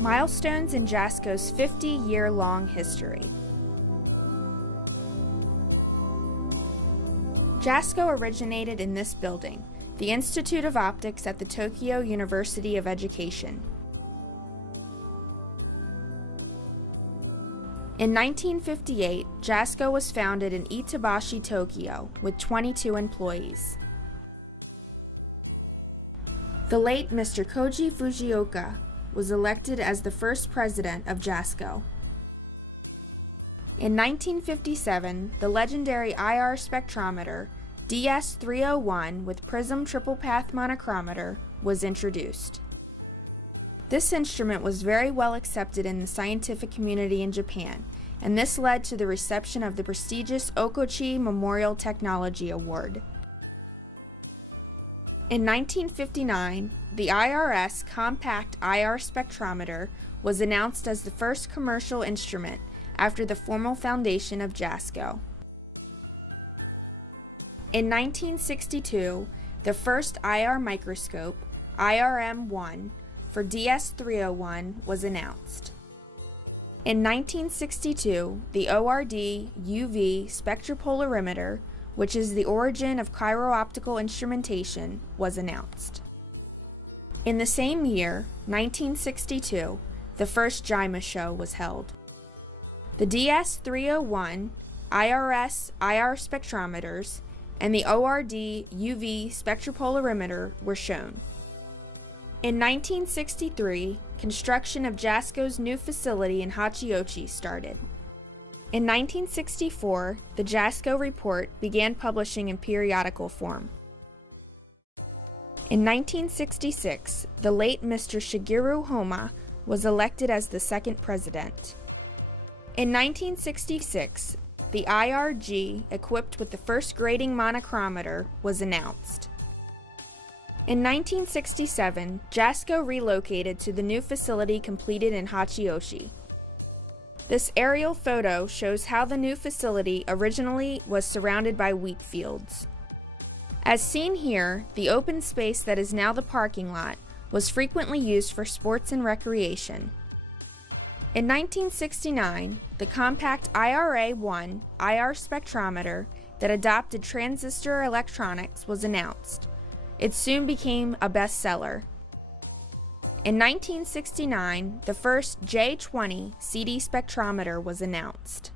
Milestones in JASCO's 50-year-long history. JASCO originated in this building, the Institute of Optics at the Tokyo University of Education. In 1958, JASCO was founded in Itabashi, Tokyo, with 22 employees. The late Mr. Koji Fujioka was elected as the first president of JASCO. In 1957, the legendary IR spectrometer, DS-301 with prism triple path monochromator, was introduced. This instrument was very well accepted in the scientific community in Japan, and this led to the reception of the prestigious Okochi Memorial Technology Award. In 1959, the IRS Compact IR Spectrometer was announced as the first commercial instrument after the formal foundation of JASCO. In 1962, the first IR microscope, IRM-1, for DS-301 was announced. In 1962, the ORD UV spectropolarimeter, which is the origin of chiro-optical instrumentation, was announced. In the same year, 1962, the first JIMA show was held. The DS-301, IRS IR spectrometers, and the ORD UV spectropolarimeter were shown. In 1963, construction of JASCO's new facility in Hachiochi started. In 1964, the JASCO report began publishing in periodical form. In 1966, the late Mr. Shigeru Homa was elected as the second president. In 1966, the IRG, equipped with the first grading monochromator, was announced. In 1967, JASCO relocated to the new facility completed in Hachioshi. This aerial photo shows how the new facility originally was surrounded by wheat fields. As seen here, the open space that is now the parking lot was frequently used for sports and recreation. In 1969, the compact IRA-1 IR spectrometer that adopted transistor electronics was announced. It soon became a bestseller. In 1969, the first J20 CD spectrometer was announced.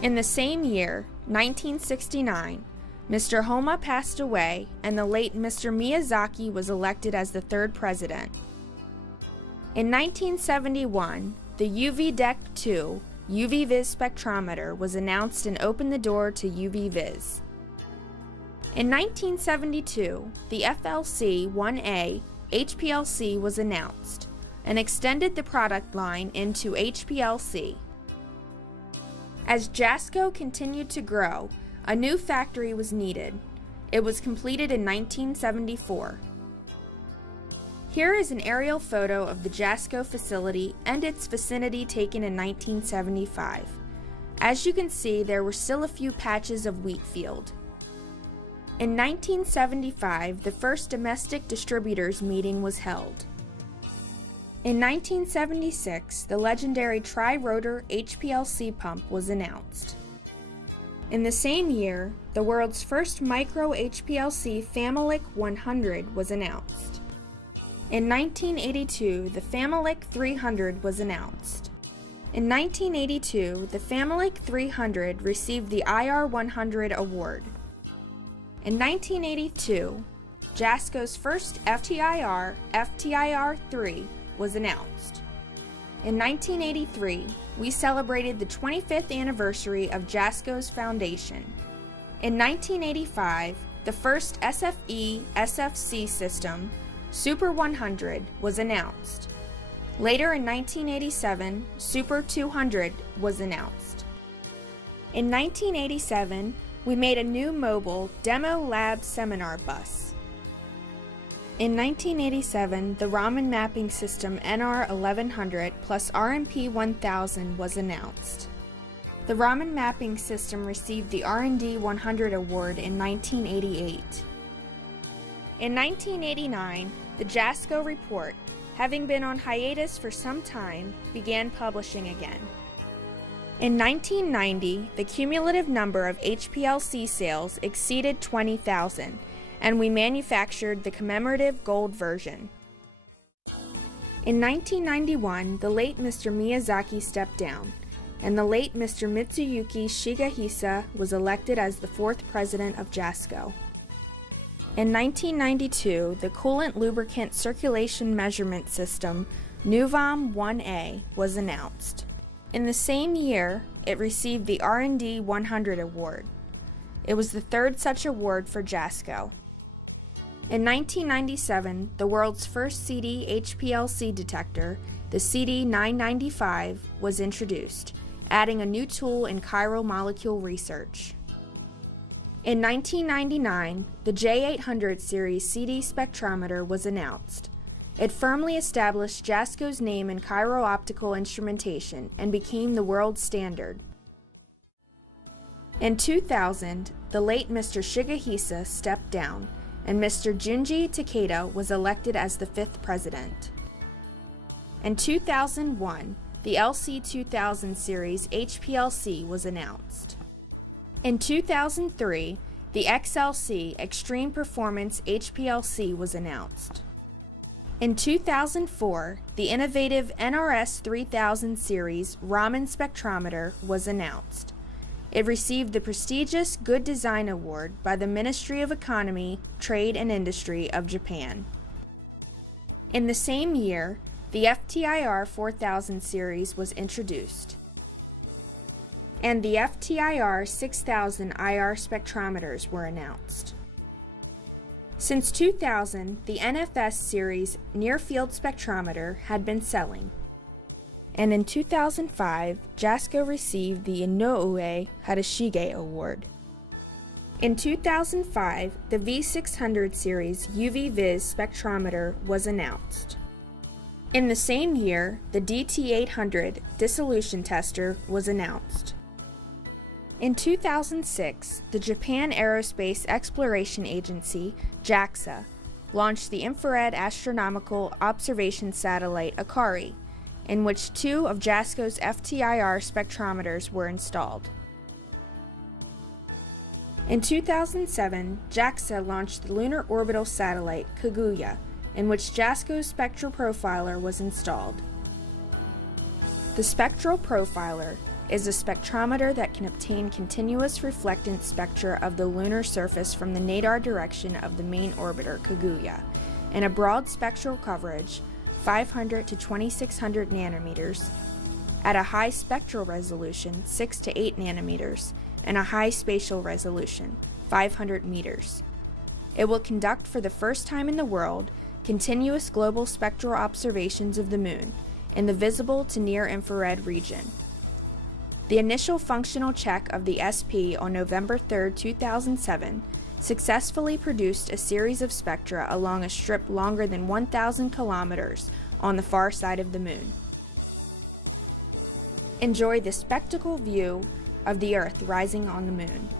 In the same year, 1969, Mr. Homa passed away and the late Mr. Miyazaki was elected as the third president. In 1971, the UV-DEC-2 UV-Vis spectrometer was announced and opened the door to UV-Vis. In 1972, the FLC-1A HPLC was announced and extended the product line into HPLC. As JASCO continued to grow, a new factory was needed. It was completed in 1974. Here is an aerial photo of the JASCO facility and its vicinity taken in 1975. As you can see, there were still a few patches of wheat field. In 1975, the first domestic distributors meeting was held. In 1976, the legendary tri-rotor HPLC pump was announced. In the same year, the world's first micro HPLC Family 100 was announced. In 1982, the Family 300 was announced. In 1982, the Family 300 received the IR100 award. In 1982, JASCO's first FTIR, FTIR-3, was announced. In 1983, we celebrated the 25th anniversary of JASCO's foundation. In 1985, the first SFE-SFC system, Super 100, was announced. Later in 1987, Super 200 was announced. In 1987, we made a new mobile demo lab seminar bus. In 1987, the Raman mapping system NR1100 plus RMP 1000 was announced. The Raman mapping system received the R&D 100 award in 1988. In 1989, the JASCO report, having been on hiatus for some time, began publishing again. In 1990, the cumulative number of HPLC sales exceeded 20,000, and we manufactured the commemorative gold version. In 1991, the late Mr. Miyazaki stepped down, and the late Mr. Mitsuyuki Shigehisa was elected as the fourth president of JASCO. In 1992, the coolant lubricant circulation measurement system, NUVAM 1A, was announced. In the same year, it received the R&D 100 award. It was the third such award for JASCO. In 1997, the world's first CD HPLC detector, the CD995, was introduced, adding a new tool in chiral molecule research. In 1999, the J800 series CD spectrometer was announced. It firmly established JASCO's name in chiro-optical instrumentation and became the world standard. In 2000, the late Mr. Shigehisa stepped down, and Mr. Junji Takeda was elected as the fifth president. In 2001, the LC2000 series HPLC was announced. In 2003, the XLC Extreme Performance HPLC was announced. In 2004, the innovative NRS 3000 series Raman spectrometer was announced. It received the prestigious Good Design Award by the Ministry of Economy, Trade and Industry of Japan. In the same year, the FTIR 4000 series was introduced, and the FTIR 6000 IR spectrometers were announced. Since 2000, the NFS series Near-Field Spectrometer had been selling, and in 2005, JASCO received the Inoue Hadashige Award. In 2005, the V600 series UV-Vis spectrometer was announced. In the same year, the DT800 dissolution tester was announced. In 2006, the Japan Aerospace Exploration Agency, JAXA, launched the Infrared Astronomical Observation Satellite Akari, in which two of JASCO's FTIR spectrometers were installed. In 2007, JAXA launched the Lunar Orbital Satellite Kaguya, in which JASCO's Spectral Profiler was installed. The Spectral Profiler is a spectrometer that can obtain continuous reflectance spectra of the lunar surface from the nadir direction of the main orbiter Kaguya, in a broad spectral coverage, 500 to 2600 nanometers, at a high spectral resolution, 6 to 8 nanometers, and a high spatial resolution, 500 meters. It will conduct for the first time in the world continuous global spectral observations of the Moon in the visible to near-infrared region. The initial functional check of the SP on November 3, 2007, successfully produced a series of spectra along a strip longer than 1,000 kilometers on the far side of the Moon. Enjoy the spectacle view of the Earth rising on the Moon.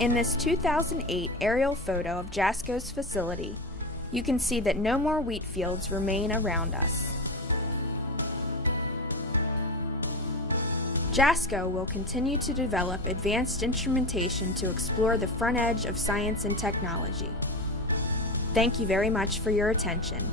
In this 2008 aerial photo of JASCO's facility, you can see that no more wheat fields remain around us. JASCO will continue to develop advanced instrumentation to explore the front edge of science and technology. Thank you very much for your attention.